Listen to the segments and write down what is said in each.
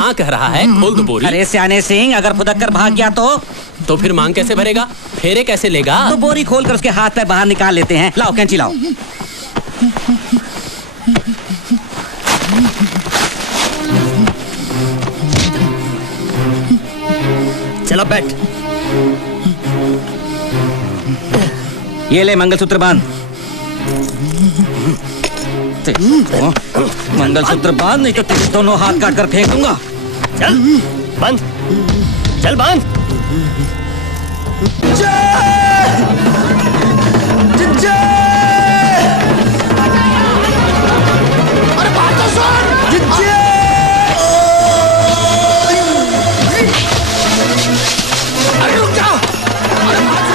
हाँ कह रहा है, खोल दो बोरी। अरे सियाने सिंह, अगर फुदक कर भाग गया तो फिर मांग कैसे भरेगा, फेरे कैसे लेगा? तो बोरी खोल कर उसके हाथ पे बाहर निकाल लेते हैं। लाओ कैंची लाओ। चलो बैठ। ये ले मंगलसूत्र बांध। मंगलसूत्र बांध, नहीं तो तेरे दोनों हाथ काट कर फेंक दूंगा। चल बंद, चल बंद। अरे बात तो सुन। अरे रुक जाओ, अरे बात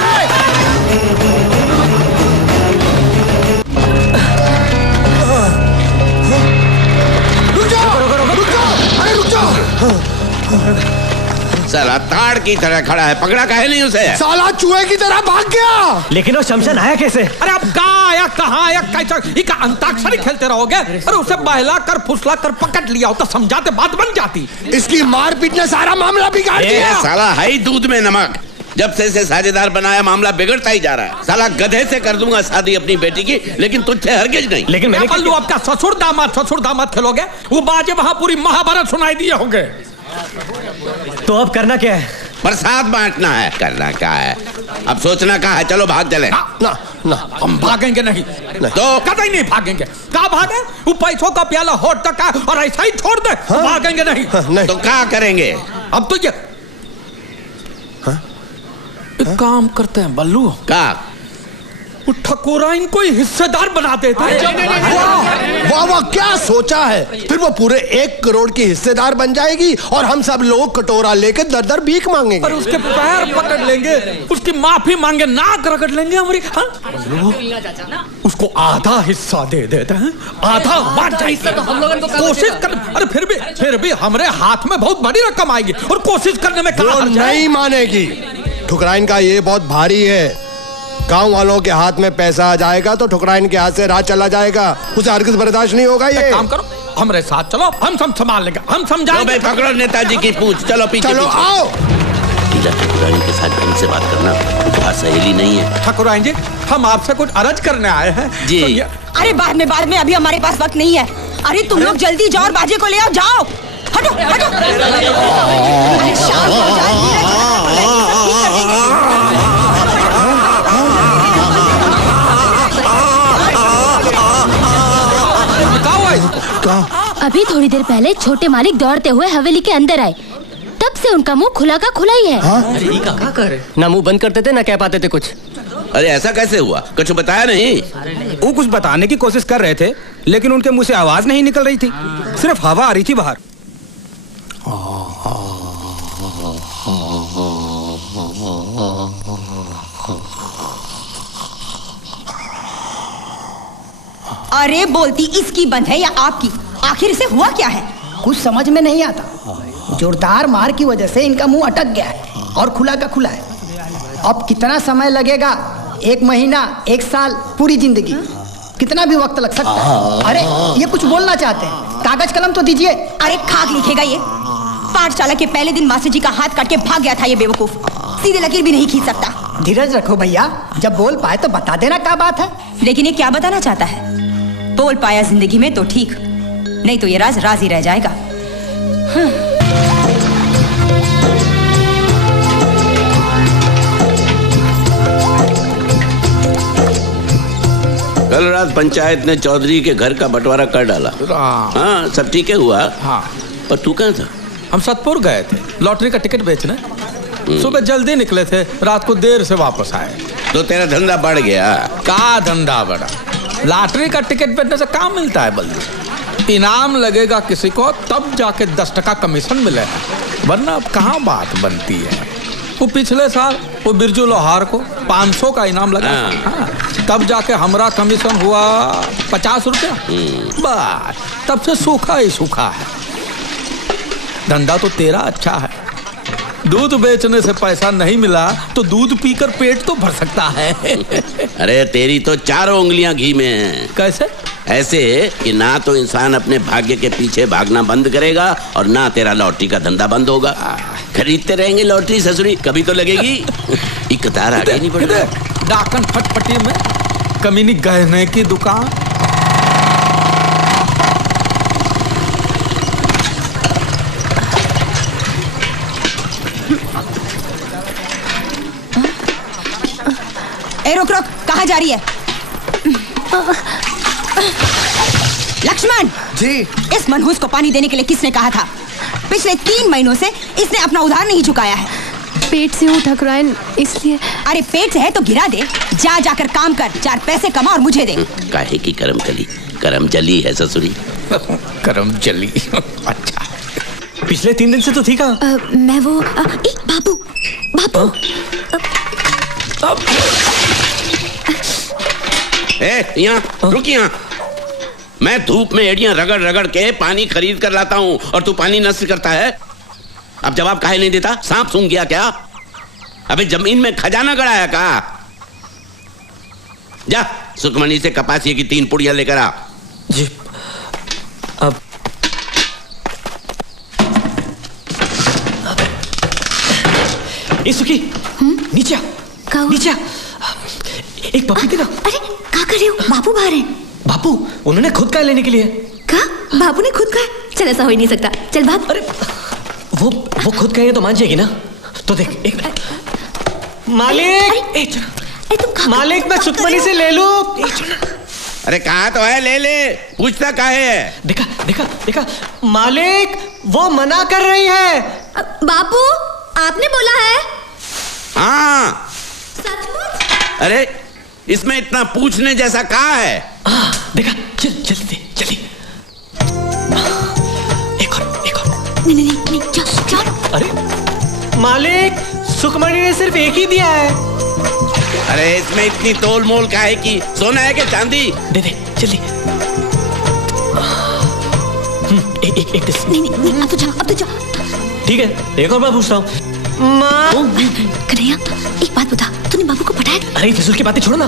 साला ताड़ की तरह खड़ा है, पकड़ा काहे नहीं उसे? साला चूहे की तरह भाग गया। लेकिन वो शमशान आया कैसे? अरे अब कहाँ आया, कहाँ आया, कैसे? इका अंताक्षरी खेलते रहोगे? अरे उसे बहला कर फुसला कर पकड़ लिया होता, समझाते बात बन जाती। इसकी मारपीट ने सारा मामला बिगाड़ दिया। साला है ही दूध में नमक। जब से इसे साझेदार बनाया मामला बिगड़ता ही जा रहा है। साला गधे से कर दूंगा शादी अपनी बेटी की, लेकिन तुझसे हरगिज नहीं। लेकिन मैं बोलूं, आपका ससुर दामाद खेलोगे? वो बाजे वहां पूरी महाभारत सुनाई दिए होंगे। तो अब करना क्या है? प्रसाद बांटना है। करना क्या है, अब सोचना क्या है। चलो भाग चले। ना ना, हम भागेंगे नहीं। तो कतई नहीं भागेंगे। कहाँ भागे? वो पैसों का प्याला होठ तक है और ऐसा ही छोड़ दे। हाँ? भागेंगे नहीं। नहीं। तो क्या करेंगे? अब तो ये एक काम करते हैं बल्लू, क्या? वो ठकुरा इनको हिस्सेदार बना देते हैं। वाह वाह, क्या सोचा है। फिर वो पूरे 1 करोड़ की हिस्सेदार बन जाएगी और हम सब लोग कटोरा लेके दर दर भीख मांगेंगे। और उसके पैर पकड़ लेंगे, उसकी माफी मांगे, नाक रगड़ लेंगे हमारी। हाँ? उसको आधा हिस्सा दे देते हैं, आधा बांट जाएगी। कोशिश कर, अरे फिर भी हमारे हाथ में बहुत बड़ी रकम आएगी और कोशिश करने में वो नहीं मानेगी। ठुकराइन का ये बहुत भारी है। गांव वालों के हाथ में पैसा आ जाएगा तो ठुकराइन के हाथ से राज चला जाएगा। उसे हरगिज बर्दाश्त नहीं होगा। ये काम करो, हमारे साथ चलो, हम सब संभाल लेंगे, हम समझाएंगे। पकड़ो नेताजी की पूछ। चलो पीछे। चलो आओ। ठकुराइन के साथ ढंग से बात करना तुम्हारा सहेली नहीं है। ठकुराइन जी, हम आपसे कुछ अर्ज करने आए हैं जी। अरे बाद में, अभी हमारे पास वक्त नहीं है। अरे तुम लोग जल्दी जाओ और बाजे को ले आओ। जाओ, हटो हटो। अरे शांत हो जाओ। अभी थोड़ी देर पहले छोटे मालिक दौड़ते हुए हवेली के अंदर आए, तब से उनका मुंह खुला का खुला ही है। अरे ये क्या करे? ना मुंह बंद करते थे ना कह पाते थे कुछ। अरे ऐसा कैसे हुआ, कुछ बताया नहीं? वो कुछ बताने की कोशिश कर रहे थे, लेकिन उनके मुंह से आवाज नहीं निकल रही थी, सिर्फ हवा आ रही थी बाहर। अरे बोलती इसकी बंद है या आपकी? आखिर इसे हुआ क्या है? कुछ समझ में नहीं आता। जोरदार मार की वजह से इनका मुंह अटक गया है और खुला का खुला है। अब कितना समय लगेगा? 1 महीना, 1 साल, पूरी जिंदगी, कितना भी वक्त लग सकता है। अरे ये कुछ बोलना चाहते हैं, कागज कलम तो दीजिए। अरे खाक लिखेगा ये। पाठशाला के पहले दिन मास्टर जी का हाथ काट के भाग गया था ये बेवकूफ। सीधी लकीर भी नहीं खींच सकता। धीरज रखो भैया, जब बोल पाए तो बता देना क्या बात है। लेकिन ये क्या बताना चाहता है? बोल पाया जिंदगी में तो ठीक, नहीं तो ये राज राज ही रह जाएगा। कल रात पंचायत ने चौधरी के घर का बंटवारा कर डाला। हाँ, सब ठीक है हुआ। हाँ। और तू कहाँ था? हम सतपुर गए थे लॉटरी का टिकट बेचने। सुबह जल्दी निकले थे, रात को देर से वापस आए। तो तेरा धंधा बढ़ गया? का धंधा बढ़ा? लॉटरी का टिकट बेचने से काम मिलता है बल्कि इनाम लगेगा किसी को, तब जाके 10% कमीशन मिले, वरना अब कहाँ बात बनती है। वो पिछले साल वो बिरजू लोहार को 500 का इनाम लगा। हाँ, तब जाके हमारा कमीशन हुआ 50 रुपया। बस तब से सूखा ही सूखा है। धंधा तो तेरा अच्छा है, दूध बेचने से पैसा नहीं मिला तो दूध पीकर पेट तो भर सकता है। अरे तेरी तो 4 उंगलियां घी में हैं। कैसे? ऐसे कि ना तो इंसान अपने भाग्य के पीछे भागना बंद करेगा और ना तेरा लॉटरी का धंधा बंद होगा। खरीदते रहेंगे लॉटरी ससुरी, कभी तो लगेगी। एक कतार आगे नहीं बढ़ रहा। डाकन फटपटी में कमीनी गहने की दुकान। ए रुक रुक, कहाँ जा रही है? लक्ष्मण जी। इस मनहूस को पानी देने के लिए किसने कहा था? पिछले 3 महीनों से इसने अपना उधार नहीं चुकाया है। पेट से हूँ ठकुराइन, इसलिए। अरे पेट से है तो गिरा दे, जाकर काम कर, 4 पैसे कमा और मुझे दे। काहे की करम कली, करम जली है ससुरी। करम जली। अच्छा, पिछले 3 दिन से तो थी कहाँ? मैं वो बाबू बाबू यहाँ रुक, यहाँ मैं धूप में एड़ियां रगड़ रगड़ के पानी खरीद कर लाता हूँ और तू पानी नष्ट करता है। अब जवाब काहे नहीं देता? सांप सूंघ गया क्या? अबे जमीन में खजाना गड़ाया का? जा सुखमनी से कपासिये की 3 पुड़ियां लेकर आ। जी। अब सुखी, नीचे आ, नीचे आ। एक पप्पी दे ना। अरे क्या कर रहे हो? बाबू बाहर है। बापू, उन्होंने खुद का लेने के लिए। क्या? बाबू ने खुद का? चल ऐसा हो ही नहीं सकता, चल भाग। अरे वो खुद कहेंगे तो मान जाएगी ना। तो देख, एक मालिक, मालिक मैं सुखमनी से ले लूं। अरे कहा तो है, ले ले, पूछता काहे है? देखा देखा देखा, मालिक वो मना कर रही है। बापू आपने बोला है? हाँ। सचमुच? अरे इसमें इतना पूछने जैसा कहा है? देखा, चल जल्दी जल्दी। एक और। नहीं, चल। अरे मालिक, सुखमणी ने सिर्फ एक ही दिया है। अरे इसमें इतनी तोल मोल काहे की? सोना है कि चांदी? दे जल्दी। एक नहीं, अब तो जा। ठीक है, एक और बार पूछता हूँ। कन्हैया, एक बात बता, तूने बाबू को पटाया? अरे फिजूल की बातें छोड़ो ना।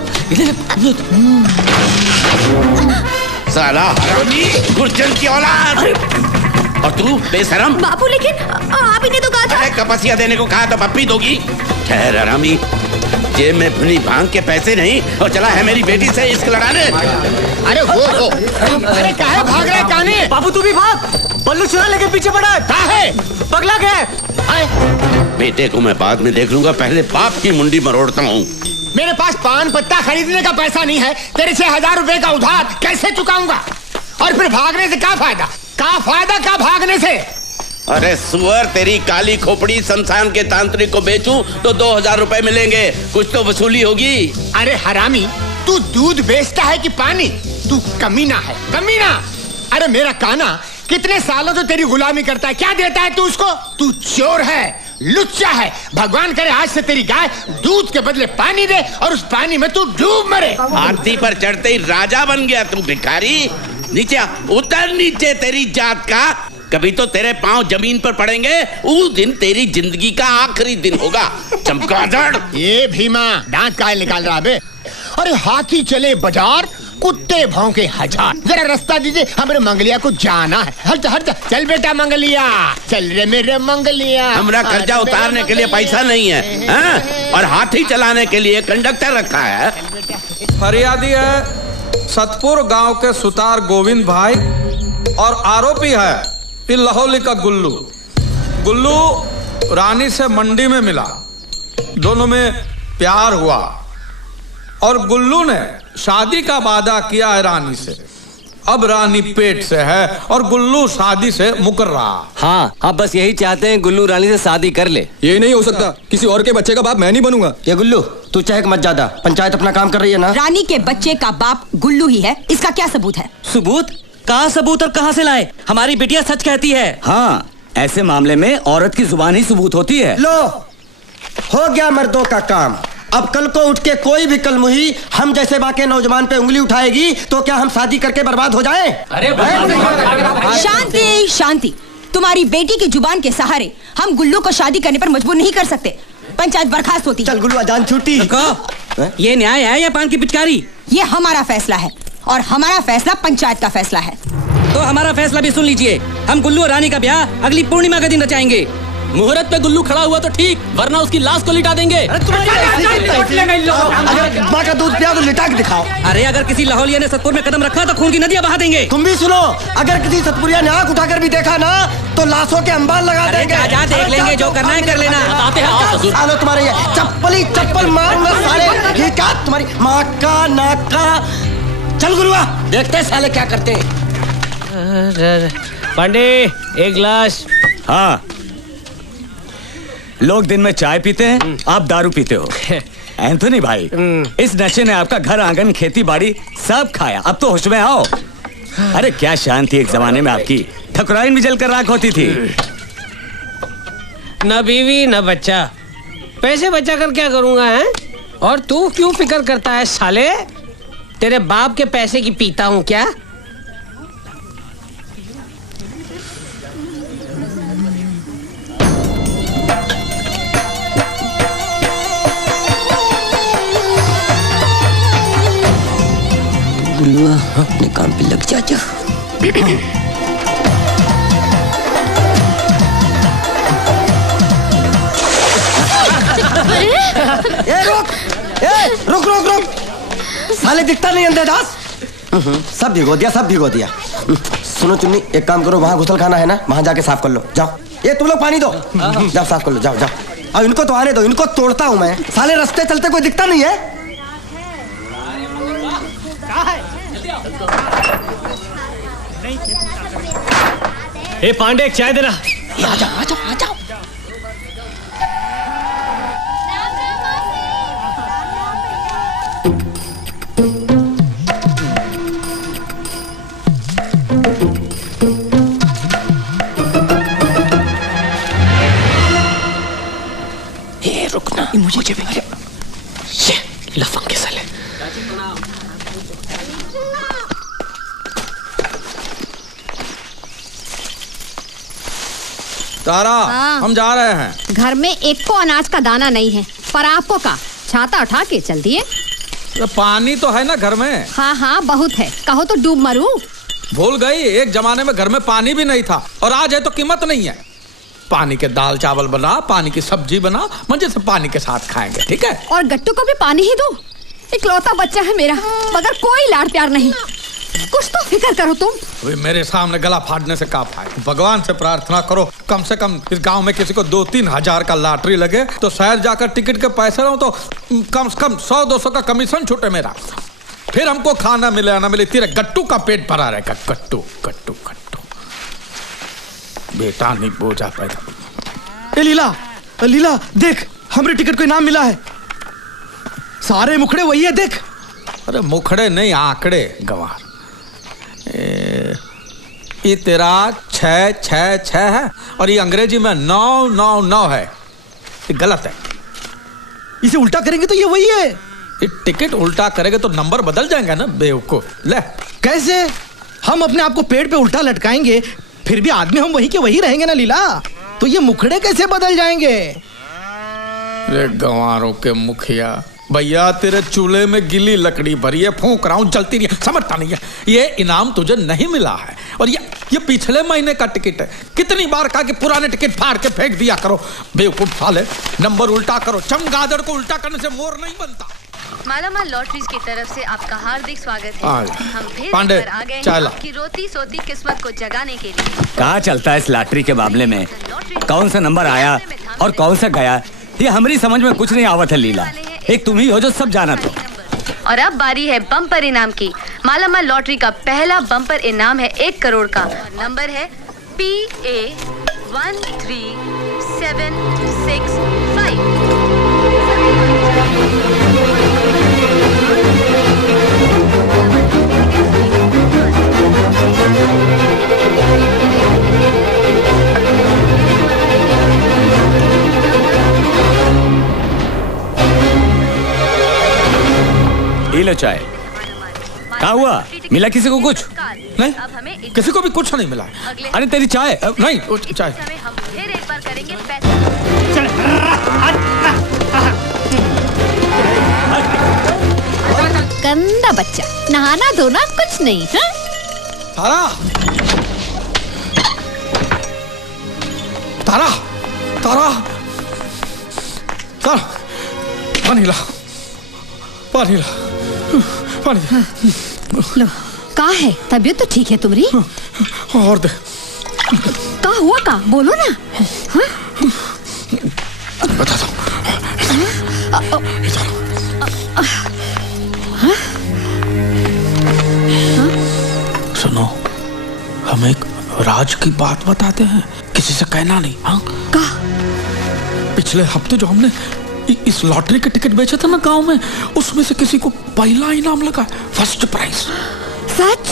साला हरामी, गुर्जन की औलाद। और तू बेशरम। बाबू लेकिन आप ही ने तो कहा था। अरे कपसिया देने को कहा तो पप्पी दोगी? ठहर हरामी, जेब में भुनी भांग के पैसे नहीं और चला है मेरी बेटी से इश्क लड़ाने। अरे वो अरे काहे भाग रहे काने? बाबू तू भी भाग, बल्लू चुरा लेके पीछे पड़ा है। काहे? पगला गया। बेटे को मैं बाद में देख लूंगा, पहले बाप की मुंडी मरोड़ता हूँ। मेरे पास पान पत्ता खरीदने का पैसा नहीं है, तेरे 6,000 रुपए का उधार कैसे चुकाऊंगा? और फिर भागने से क्या फायदा? क्या भागने से? अरे सुअर, तेरी काली खोपड़ी शमशान के तांत्रिक को बेचूं तो 2,000 रुपए मिलेंगे, कुछ तो वसूली होगी। अरे हरामी, तू दूध बेचता है कि पानी? तू कमीना है, कमीना। अरे मेरा काना कितने सालों से तेरी गुलामी करता है, क्या देता है तू उसको? तू चोर है, लुच्चा है। भगवान करे आज से तेरी गाय दूध के बदले पानी दे और उस पानी में तू डूब मरे। हाथी पर चढ़ते ही राजा बन गया तू भिखारी। नीचे आ, उतर नीचे, तेरी जात का कभी तो तेरे पांव जमीन पर पड़ेंगे, उस दिन तेरी जिंदगी का आखिरी दिन होगा। चमगादड़। ये भीमा दांत काहे निकाल रहा बे? अरे हाथी चले बाजार, कुत्ते भौंके 1000। जरा रास्ता दीजिए, हमारे मंगलिया को जाना है। हट हट, चल बेटा मंगलिया, चल रे मेरे मंगलिया। हमरा कर्जा उतारने के लिए पैसा नहीं है, हाँ? और हाथी चलाने के लिए कंडक्टर रखा है। फरियादी है सतपुर गांव के सुतार गोविंद भाई और आरोपी है लाहौली का गुल्लू। गुल्लू रानी से मंडी में मिला, दोनों में प्यार हुआ और गुल्लू ने शादी का वादा किया है रानी से। अब रानी पेट से है और गुल्लू शादी से मुकर रहा। हाँ, अब बस यही चाहते हैं गुल्लू रानी से शादी कर ले। ये नहीं हो सकता, किसी और के बच्चे का बाप मैं नहीं बनूंगा। ये गुल्लू तू चहक मत ज्यादा, पंचायत अपना काम कर रही है ना। रानी के बच्चे का बाप गुल्लू ही है, इसका क्या सबूत है? सबूत? कहाँ सबूत और कहाँ से लाए? हमारी बिटिया सच कहती है। हाँ, ऐसे मामले में औरत की जुबान ही सबूत होती है। लो, हो गया मर्दों का काम। अब कल को उठ के कोई भी कलमुही हम जैसे बाकी नौजवान पे उंगली उठाएगी तो क्या हम शादी करके बर्बाद हो जाएं? अरे शांति शांति, तुम्हारी बेटी की जुबान के सहारे हम गुल्लू को शादी करने पर मजबूर नहीं कर सकते। पंचायत बर्खास्त होती। चल गुल्लू, अजान छुट्टी। ये न्याय है या पान की पिचकारी? ये हमारा फैसला है और हमारा फैसला पंचायत का फैसला है। तो हमारा फैसला भी सुन लीजिए। हम गुल्लू और रानी का ब्याह अगली पूर्णिमा का दिन रचाएंगे। मुहूर्त पे गुल्लू खड़ा हुआ तो ठीक, वरना उसकी लाश को लिटा देंगे। अगर माँ का दूध पिया तो लिटा के दिखाओ। अरे अगर किसी लाहौलिया ने सतपुर में कदम रखा तो खून की नदियां बहा देंगे। तुम भी सुनो, अगर किसी सतपुरिया ने आंख उठाकर भी देखा ना तो लाशों के अंबार लगा देंगे। जा देख लेंगे, जो करना है कर लेना। आते हैं, आओ ससुर। सालो तुम्हारे ये चप्पल मारूंगा साले। ये क्या तुम्हारी माँ का नाक का। चल गुरुआ, देखते हैं साले क्या करते हैं। पांडे एक गिलास। हाँ, लोग दिन में चाय पीते हैं, आप दारू पीते हो। एंथोनी भाई, इस नशे ने आपका घर आंगन खेती बाड़ी सब खाया। अब तो होश में आओ। अरे क्या शान थी एक जमाने में आपकी, ठकुराइन भी जलकर राख होती थी। न बीवी न बच्चा, पैसे बचा कर क्या करूंगा है? और तू क्यों फिक्र करता है साले? तेरे बाप के पैसे की पीता हूं क्या? गुल्लुआ, अपने काम पे लग जा। रुक। साले दिखता नहीं अंधेदास। सब भिगो दिया। सुनो चुन्नी, एक काम करो, वहाँ घुसल खाना है ना, वहाँ जाके साफ कर लो। जाओ, ये तुम लोग पानी दो, जाओ साफ कर लो। जाओ। अब इनको तो आने दो, इनको तोड़ता हूँ मैं। साले रास्ते चलते कोई दिखता नहीं है। ए पांडे, एक चाय देना। आ जाओ। ये रुकना, मुझे भी ये लफंग के साले। तारा, हाँ। हम जा रहे हैं। घर में एक को अनाज का दाना नहीं है, पर आपको का छाता उठा के चल दिए। पानी तो है ना घर में? हाँ बहुत है, कहो तो डूब मरूं। भूल गई, एक जमाने में घर में पानी भी नहीं था, और आज है तो कीमत नहीं है। पानी के दाल चावल बना, पानी की सब्जी बना, मजे से पानी के साथ खाएंगे, ठीक है? और गट्टू को भी पानी ही दो। इकलौता बच्चा है मेरा, मगर कोई लाड़ प्यार नहीं। कुछ तो फिक्र करो तुम। अभी मेरे सामने गला फाड़ने से क्या फायदा? भगवान से प्रार्थना करो कम से कम इस गांव में किसी को 2-3 हजार का लॉटरी लगे तो शहर जाकर टिकट के पैसे लाऊं तो कम से कम 100-200 का कमीशन छूटे मेरा। फिर हमको खाना मिले या ना मिले, तेरे गट्टू का पेट भरा रहेगा। गट्टू बेटा नहीं बोझा पैदा। लीला देख, हमरे टिकट को इनाम मिला है। सारे मुखड़े वही है, देख। अरे मुखड़े नहीं, आंकड़े गंवार। ये तेरा 666 है और ये अंग्रेजी में 999 है। ये गलत है। इसे उल्टा करेंगे तो ये वही है। ये टिकट उल्टा करेंगे तो नंबर बदल जाएंगे ना बेवकूफ। ले, कैसे? हम अपने आप को पेड़ पे उल्टा लटकाएंगे, फिर भी आदमी हम वही के वही रहेंगे ना लीला। तो ये मुखड़े कैसे बदल जाएंगे? रे गंवारों के मुखिया, भैया तेरे चूल्हे में गिली लकड़ी भरी है, फूंक रहा हूं, जलती नहीं है, समझता नहीं है। ये इनाम तुझे नहीं मिला है, और ये पिछले महीने का टिकट है। कितनी बार कहा कि पुराने टिकट फाड़ के फेंक दिया करो, बेवकूफ साले। नंबर उल्टा करो, चमगादड़ को उल्टा करने से मोर नहीं बनता। मालामाल लॉटरीज की तरफ से आपका हार्दिक स्वागत है। हम फिर पांडे, एक बार आ गए हैं आपकी रोती सोती किस्मत को जगाने के लिए। कहाँ चलता है इस लॉटरी के मामले में? कौन सा नंबर आया और कौन सा गया, ये हमारी समझ में कुछ नहीं आवत है लीला। एक तुम ही हो जो सब जाना तो। और अब बारी है बम्पर इनाम की। मालामाल लॉटरी का पहला बम्पर इनाम है 1 करोड़ का। नंबर है PA 13765। लो चाय। क्या हुआ, मिला किसी को कुछ? नहीं, किसी को भी कुछ नहीं मिला। अरे तेरी चाय नहीं, चाय हम फिर एक बार करेंगे गंदा बच्चा, नहाना धोना कुछ नहीं। हाँ? तारा, तारा, तारा, तारा, पानी ला, पानी ला, पानी लो, कहाँ है? तबीयत तो ठीक है तुम्हारी? और दे। कहाँ हुआ का? बोलो ना। हाँ? बता दो। सुनो, हम एक राज की बात बताते हैं, किसी से कहना नहीं। हाँ? पिछले हफ्ते जो हमने इस लॉटरी के टिकट बेचे थे ना गांव में, उसमें से किसी को पहला इनाम लगा, फर्स्ट प्राइज। सच?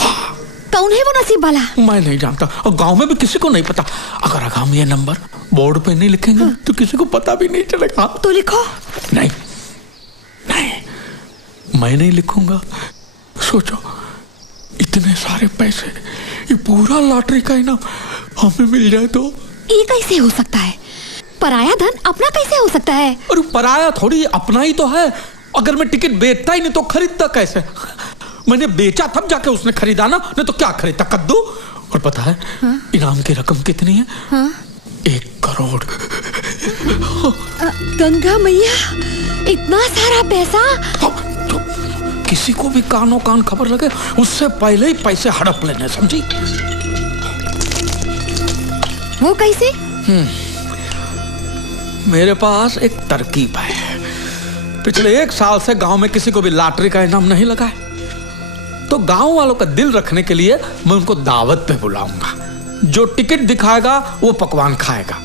कौन है वो नसीब वाला? मैं नहीं जानता और गांव में भी किसी को नहीं पता। अगर हम ये नंबर बोर्ड पे नहीं लिखेंगे तो किसी को पता भी नहीं चलेगा। तो लिखो। नहीं, नहीं, मैं नहीं लिखूंगा। सोचो, इतने सारे पैसे, ये पूरा लॉटरी का इनाम हमें मिल जाए तो। ये कैसे हो सकता है? पराया धन अपना कैसे हो सकता है? अरे पराया थोड़ी, अपना ही तो है। अगर मैं टिकट बेचता ही नहीं तो खरीदता कैसे? मैंने बेचा तब जाके उसने खरीदा ना, नहीं तो क्या खरीदता, कद्दू। और पता है इनाम की रकम कितनी है? 1 करोड़। गंगा मैया, इतना सारा पैसा? किसी को भी कानों कान खबर लगे उससे पहले ही पैसे हड़प लेने, समझी? वो कैसे? मेरे पास एक तरकीब है। पिछले 1 साल से गांव में किसी को भी लॉटरी का इनाम नहीं लगा है, तो गांव वालों का दिल रखने के लिए मैं उनको दावत पे बुलाऊंगा। जो टिकट दिखाएगा वो पकवान खाएगा,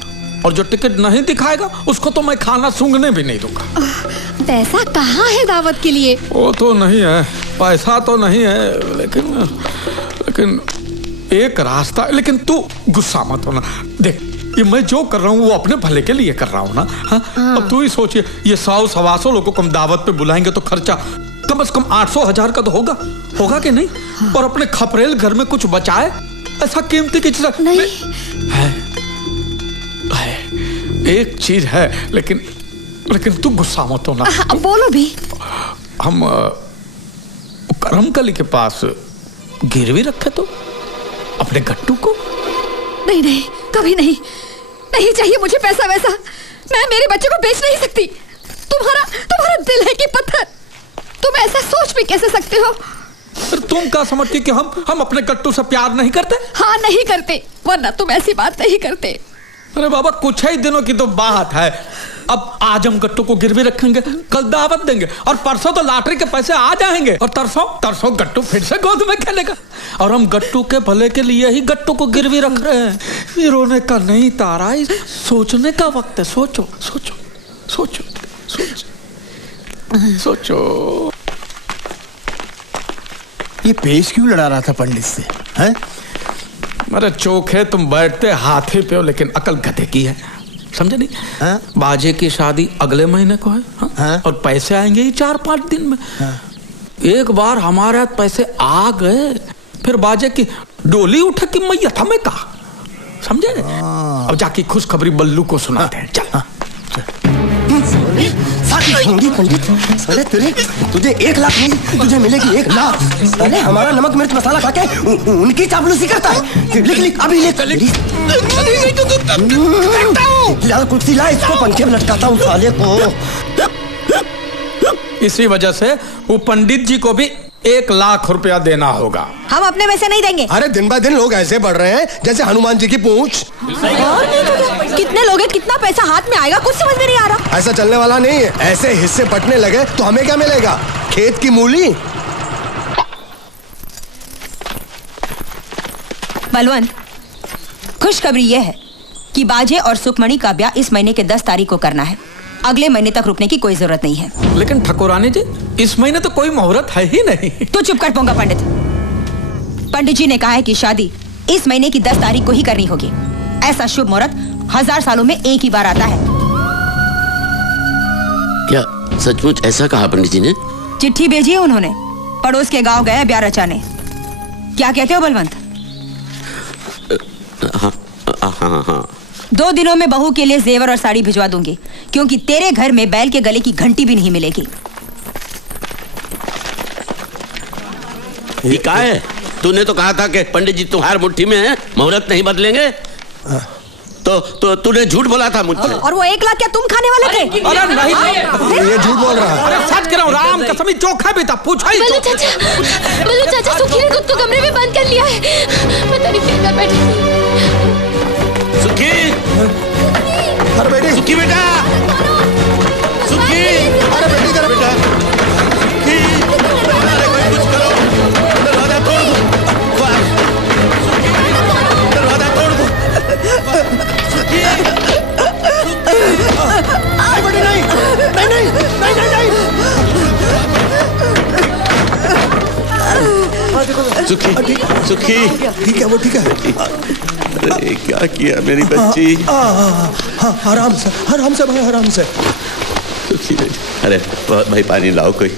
और जो टिकट नहीं दिखाएगा उसको तो मैं खाना सूंघने भी नहीं दूंगा। पैसा कहाँ है दावत के लिए? वो तो नहीं है, पैसा तो नहीं है, लेकिन एक रास्ता। लेकिन तू गुस्सा मत होना। देख, ये मैं जो कर रहा हूँ वो अपने भले के लिए कर रहा हूँ ना। हाँ? अब तू ही सोचिए, ये 100-125 लोगों को हम दावत पे बुलाएंगे तो खर्चा कम से कम 800-1000 का तो होगा कि नहीं? और अपने खपरेल घर में कुछ बचाए, ऐसा कीमती की चीज नहीं है। एक चीज है, लेकिन तू गुस्सा मत होना। बोलो भी। हम करमकली के पास गिरवी रखे तो अपने गट्टू को। नहीं नहीं, कभी नहीं, नहीं चाहिए मुझे पैसा वैसा। मैं मेरे बच्चे को बेच नहीं सकती। तुम्हारा दिल है कि पत्थर? तुम ऐसा सोच भी कैसे सकते हो? तुम क्या समझती कि हम अपने गट्टू से प्यार नहीं करते? हाँ, नहीं करते, वरना तुम ऐसी बात नहीं करते। अरे बाबा, कुछ ही दिनों की तो बात है। अब आज हम गट्टू को गिरवी रखेंगे, कल दावत देंगे, और परसों तो लॉटरी के पैसे आ जाएंगे, और तरसों गट्टू फिर से गोद में खेलेगा। और हम गट्टू के भले के लिए ही गट्टू को गिरवी रख रहे हैं। ये रोने का नहीं तारा, सोचने का वक्त है। सोचो सोचो सोचो सोचो सोचो। ये पेश क्यों लड़ा रहा था पंडित से? हैं? अरे चोखे, तुम बैठते हाथी पे हो लेकिन अकल गधे की है, समझे नहीं? बाजे की शादी अगले महीने को है, और पैसे आएंगे ही 4-5 दिन में। एक बार हमारे हाथ पैसे आ गए, फिर बाजे की डोली उठे कि मैया था मैं कहा, समझे? अब जाके खुशखबरी बल्लू को सुनाते हैं। चल। पंडित, साले तुझे 1 लाख मिली, तुझे मिलेगी 1 लाख। साले हमारा नमक मिर्च मसाला खा के उनकी चापलूसी करता है। लिख अभी लिख। ला कुर्सी ला, इसको पंखे में लटकाता हूँ साले को। इसी वजह से वो पंडित जी को भी 1 लाख रुपया देना होगा। हम अपने पैसे नहीं देंगे। अरे दिन ब दिन लोग ऐसे बढ़ रहे हैं जैसे हनुमान जी की पूंछ। कितने लोग हैं, कितना पैसा हाथ में आएगा, कुछ समझ में नहीं आ रहा। ऐसा चलने वाला नहीं है। ऐसे हिस्से बंटने लगे तो हमें क्या मिलेगा? खेत की मूली। बलवंत, खुशखबरी यह है कि बाजे और सुखमणि का ब्याह इस महीने के 10 तारीख को करना है। अगले महीने तक रुकने की कोई जरूरत नहीं है। लेकिन ठाकुरानी जी, इस महीने तो कोई मुहूर्त है ही नहीं। तू चुप कर पोंगा पंडित। पंडित जी ने कहा है कि शादी इस महीने की 10 तारीख को ही करनी होगी। ऐसा शुभ मुहूर्त 1000 सालों में एक ही बार आता है। क्या सचमुच ऐसा कहा पंडित जी ने? चिट्ठी भेजी है उन्होंने। पड़ोस के गांव गए ब्याह रचाने। क्या कहते हो बलवंत? हाँ। 2 दिनों में बहू के लिए जेवर और साड़ी भिजवा दूंगी, क्योंकि तेरे घर में बैल के गले की घंटी भी नहीं मिलेगी। ये क्या है? तूने तो कहा था कि पंडित जी तुम्हारी मुट्ठी में है, मुहूर्त नहीं बदलेंगे। तो तूने झूठ बोला था मुझसे। और वो 1 लाख क्या तुम खाने वाले थे? अरे नहीं, ये झूठ बोल रहा है। अरे सच कह रहा हूँ, राम कसम ही चोखा भी था। पूछा ही बल्लू चाचा सुखी ने खुद को कमरे में बंद कर लिया है। पता नहीं क्या कर बैठी। सुखी, अरे बेटी, सुखी बेटा, सुखी, अरे बेटी जरा बेटा, सुखी, अरे कोई कुछ करो, दरवाजा तोड़ दो, सुखी, दरवाजा तोड़ दो, सुखी, नहीं बेटी, नहीं नहीं नहीं नहीं नहीं नहीं। सुखी, सुखी, ठीक है, वो ठीक है। अरे क्या किया मेरी बच्ची? आराम से भाई, आराम से। सुखी बेटी, अरे भाई पानी लाओ कोई।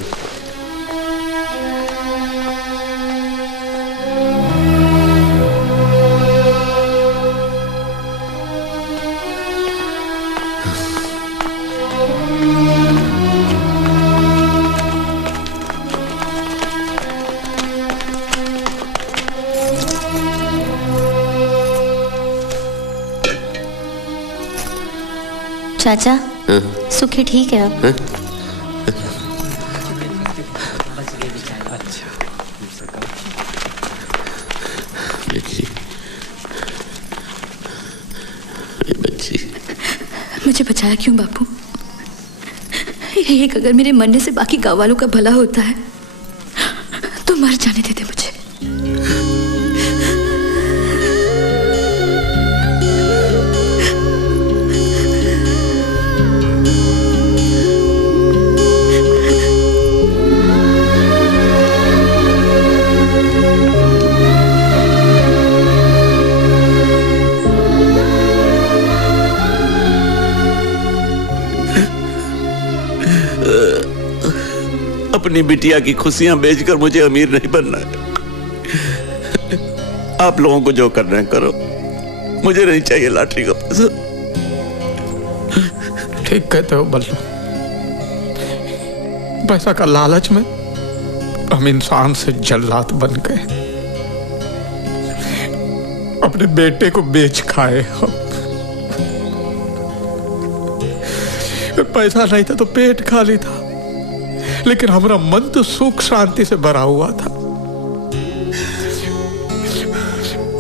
चाचा, सुखी ठीक है अब? बच्ची, मुझे बचाया क्यों बापू? एक अगर मेरे मरने से बाकी गाँव वालों का भला होता है तो मर जाने देते मुझे। अपनी बिटिया की खुशियां बेचकर मुझे अमीर नहीं बनना है। आप लोगों को जो करना है करो, मुझे नहीं चाहिए लॉटरी का पैसा। ठीक कहते हो बल्लू, पैसा का लालच में हम इंसान से जल्लाद बन गए, अपने बेटे को बेच खाए हम। पैसा नहीं था तो पेट खाली था, लेकिन हमारा मन तो सुख शांति से भरा हुआ था।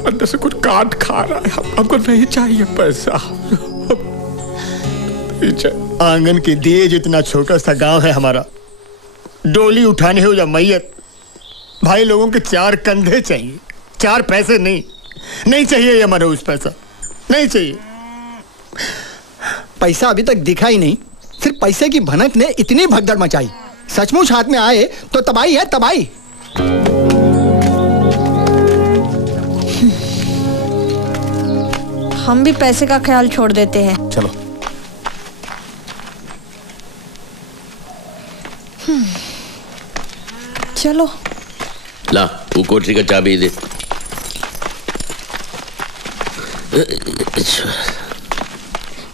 अंदर से कुछ काट खा रहा है। हमको नहीं चाहिए पैसा, नहीं चाहिए। आंगन के दिए जितना छोटा सा गांव है हमारा, डोली उठाने हो या मैयत, भाई लोगों के 4 कंधे चाहिए, 4 पैसे नहीं। नहीं चाहिए ये मनोज पैसा, नहीं चाहिए। पैसा अभी तक दिखा ही नहीं, सिर्फ पैसे की भनक ने इतनी भगदड़ मचाई। सचमुच हाथ में आए तो तबाही है, तबाही। हम भी पैसे का ख्याल छोड़ देते हैं। चलो चलो ला, वो कोठरी का चाबी दे।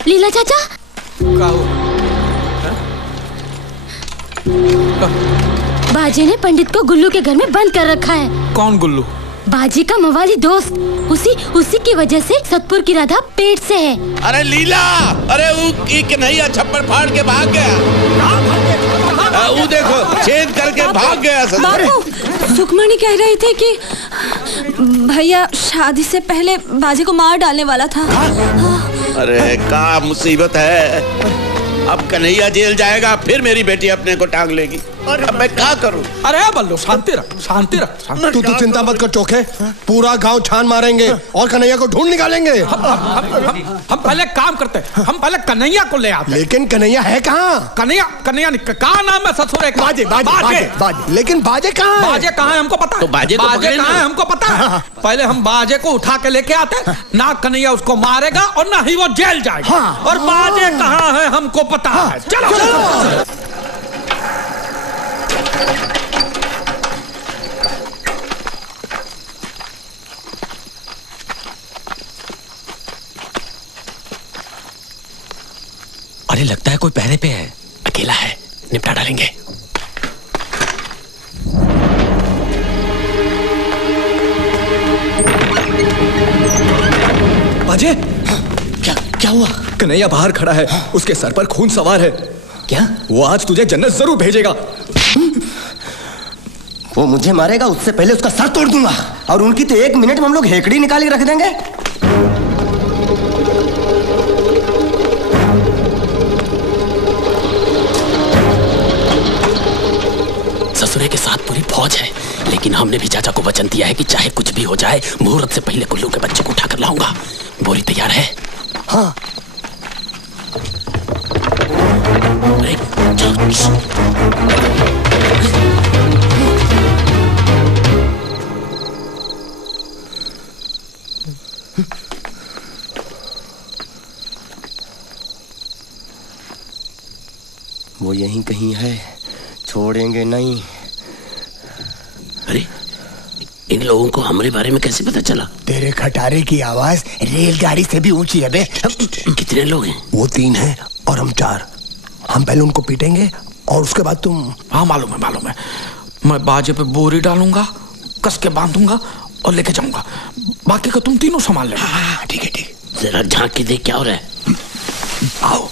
लीला चाचा, बाजी ने पंडित को गुल्लू के घर में बंद कर रखा है। कौन गुल्लू? बाजी का मवाली दोस्त। उसी की वजह से सतपुर की राधा पेट से है। अरे लीला, अरे वो की कन्हैया छप्पर फाड़ के भाग गया। वो देखो छेद करके भाग गया। बाबू, सुखमणि कह रहे थे कि भैया शादी से पहले बाजी को मार डालने वाला था। अरे क्या मुसीबत है, अब कन्हैया जेल जाएगा, फिर मेरी बेटी अपने को टांग लेगी। अब मैं क्या करूं? अरे बल्लू शांति रख, शांति रख। तू चिंता मत कर चोखे, पूरा गांव छान मारेंगे और कन्हैया को ढूंढ निकालेंगे। हम पहले काम करते हैं, हम पहले कन्हैया को ले आते। लेकिन कन्हैया है कहाँ? कन्हैया कहाँ नाम है ससुरे का? बाजे। लेकिन बाजे कहाँ है? बाजे कहाँ है हमको पता है। तो बाजे को बाजे कहाँ है हमको पता है। पहले हम बाजे को उठा के लेके आते, ना कन्हैया उसको मारेगा और ना ही वो जेल जाएगा। और बाजे कहाँ है हमको पता है। चलो अरे लगता है कोई पहरे पे है, अकेला है, निपटा डालेंगे। बाजे, क्या हुआ? कन्हैया बाहर खड़ा है, उसके सर पर खून सवार है। क्या? वो आज तुझे जन्नत जरूर भेजेगा। वो मुझे मारेगा, उससे पहले उसका सर तोड़ दूंगा। और उनकी तो 1 मिनट में हम लोग हेकड़ी निकाल के रख देंगे। ससुरे के साथ पूरी फौज है, लेकिन हमने भी चाचा को वचन दिया है कि चाहे कुछ भी हो जाए, मुहूर्त से पहले कुल्लू के बच्चे को उठाकर लाऊंगा। बोरी तैयार है? हाँ। वो यहीं कहीं है, छोड़ेंगे नहीं। अरे, इन लोगों को हमारे बारे में कैसे पता चला? तेरे खटारे की आवाज रेलगाड़ी से भी ऊंची है बे। कितने लोग हैं? वो 3 हैं और हम 4। हम पहले उनको पीटेंगे और उसके बाद तुम। हाँ मालूम है। मैं बाजे पे बोरी डालूंगा, कस के बांधूंगा और लेके जाऊंगा। बाकी का तुम तीनों संभाल लेना। हाँ ठीक है। जरा झांक के देख क्या हो रहा है। आओ।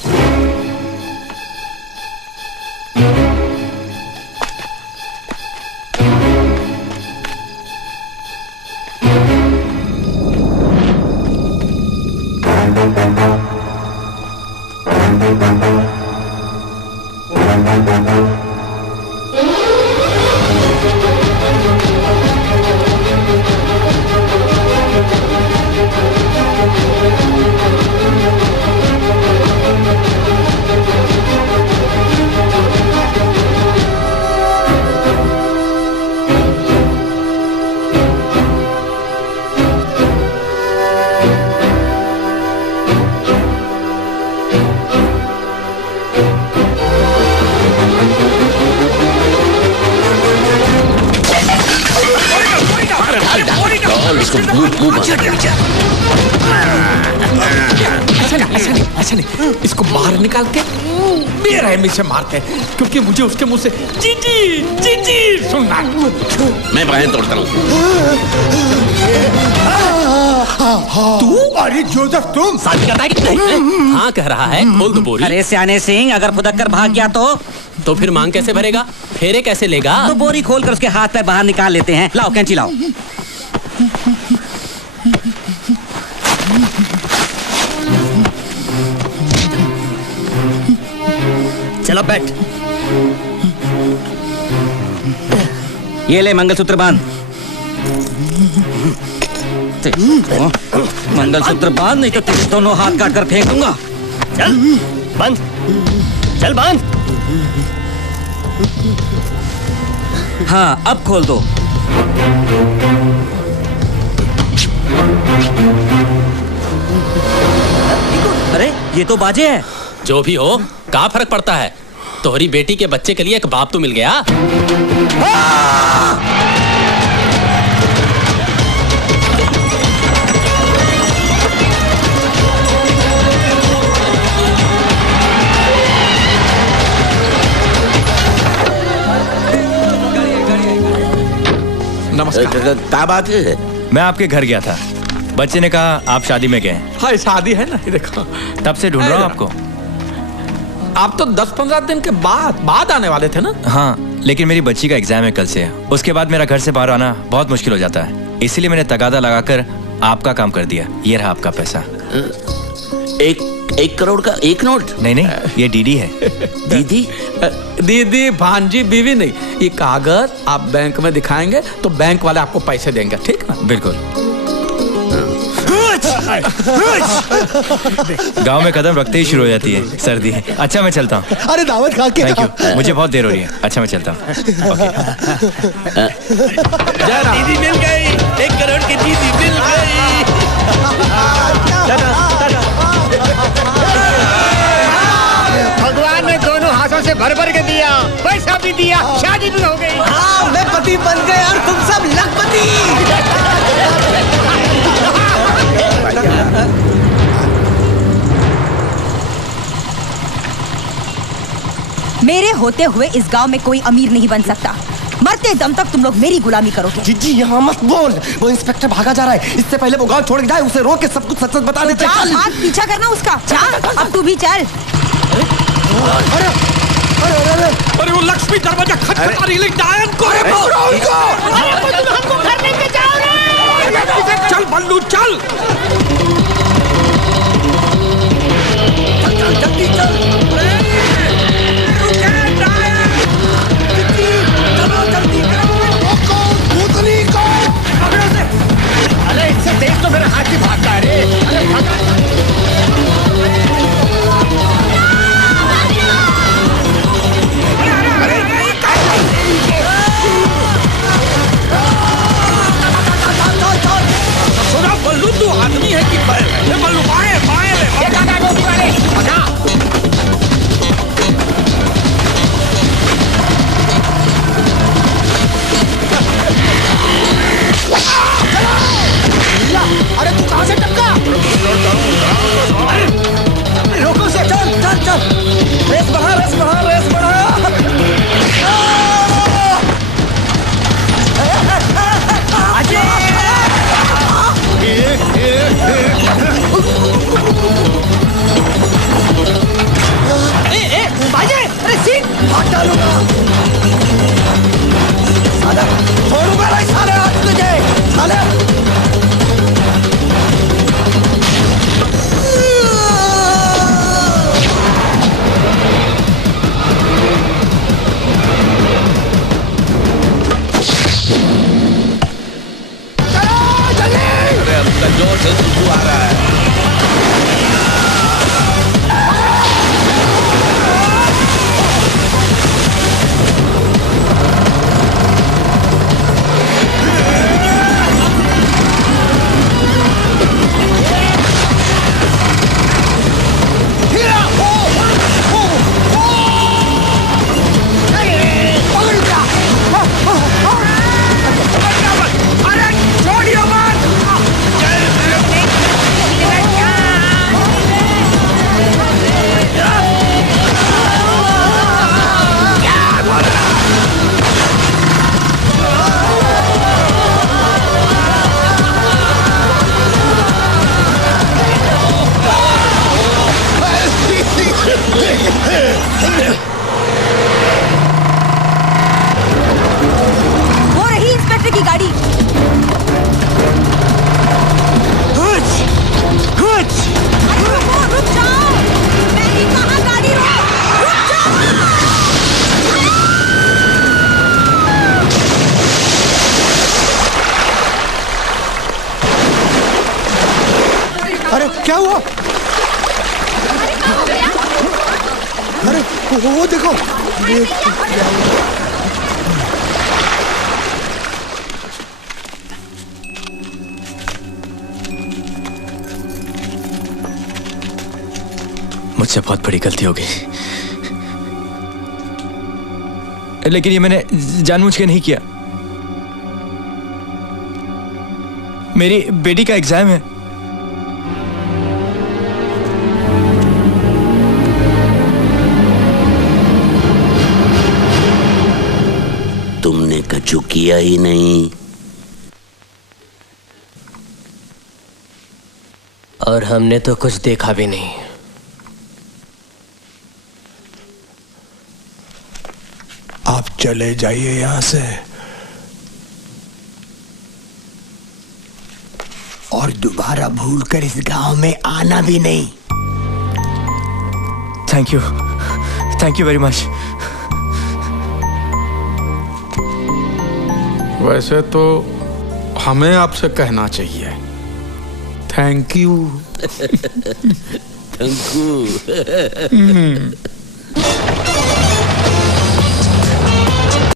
ऐसा नहीं, इसको बाहर निकाल के बेरहमी से मारते हैं, क्योंकि मुझे उसके मुंह से जी सुनना। मैं बाहें तोड़ता हूँ। तू? अरे जोसेफ तुम? शादी करता है कि नहीं? हाँ कह रहा है, खोल दो बोरी। अरे सियाने सिंह, अगर फुदक कर भाग गया तो फिर मांग कैसे भरेगा? फेरे कैसे लेगा? तो बोरी खोल कर उसके हाथ पैर बाहर निकाल लेते हैं। लाओ कैंची लाओ। चलो बैठ। ये ले मंगलसूत्र बांध। मंगलसूत्र बांध, नहीं तो तेरे दोनों हाथ काट कर फेंक दूंगा। चल बंद, चल बांध। हाँ अब खोल दो। अरे ये तो बाजे है। जो भी हो, क्या फर्क पड़ता है? तोहरी बेटी के बच्चे के लिए एक बाप तो मिल गया। नमस्कार। क्या बात है? मैं आपके घर गया था, बच्चे ने कहा आप शादी में गए। हाँ शादी है ना, ये देखो। तब से ढूंढ रहा हूँ आपको। आप तो 10-15 दिन के बाद आने वाले थे ना? हाँ, लेकिन मेरी बच्ची का एग्जाम है कल से। उसके बाद मेरा घर से बाहर आना बहुत मुश्किल हो जाता है, इसीलिए मैंने तगादा लगाकर आपका काम कर दिया। ये रहा आपका पैसा। 1 करोड़ का 1 नोट? नहीं, ये डीडी है। दीदी भांजी बीवी नहीं, ये कागज आप बैंक में दिखाएंगे तो बैंक वाले आपको पैसे देंगे, ठीक ना? बिल्कुल। गांव में कदम रखते ही शुरू हो जाती है सर्दी। अच्छा मैं चलता हूँ। अरे दावत खा के। थैंक यू, मुझे बहुत देर हो रही है। अच्छा मैं चलता हूँ। दीदी मिल गई, 1 करोड़ की दीदी मिल गई। भगवान ने दोनों हाथों से भर भर के दिया, पैसा भी दिया, शादी भी हो गई। हाँ मैं पति बन गए और तुम सब लखपति। मेरे होते हुए इस गांव में कोई अमीर नहीं बन सकता, मरते दम तक तुम लोग मेरी गुलामी करोगे। जीजी यहाँ मत बोल, वो इंस्पेक्टर भागा जा रहा है, इससे पहले वो गांव छोड़ के जाए, उसे रोक के सब कुछ सच बता देते। चल हाथ पीछा करना उसका, चल अब तू भी चल। अरे वो लक्ष्मी दरवाजा खटखटा रही है, डायन को हमको घर लेके जाओ रे। चल बल्लू चल। जल्दी चल। चलो जल्दी भूतनी को। अरे इससे देख तो मेरा हाथी भागता है रे। अरे भागा। सुना बल्लू, तू आदमी है कि बैल है? बल्लू बाएं बाएं ले। अरे तू कहाँ से टपका? रोको से, चल चल चल, रेस बढ़ा रेस बढ़ा रेस बढ़ा। अरे सीट भाग डालूंगा साले, छोड़ूंगा नहीं साले आज तुझे साले। जोर से सुसु आ रहा है। वो रही इंस्पेक्टर की गाड़ी। रुक जाओ, मैंने कहा गाड़ी रुक जाओ। अरे क्या हुआ? अरे वो देखो, ये क्या हुआ? मुझसे बहुत बड़ी गलती हो गई, लेकिन ये मैंने जानबूझ के नहीं किया। मेरी बेटी का एग्जाम है। तुमने कछु किया ही नहीं। और हमने तो कुछ देखा भी नहीं। आप चले जाइए यहां से और दोबारा भूलकर इस गांव में आना भी नहीं। Thank you very much. वैसे तो हमें आपसे कहना चाहिए थैंक यू। Thank you.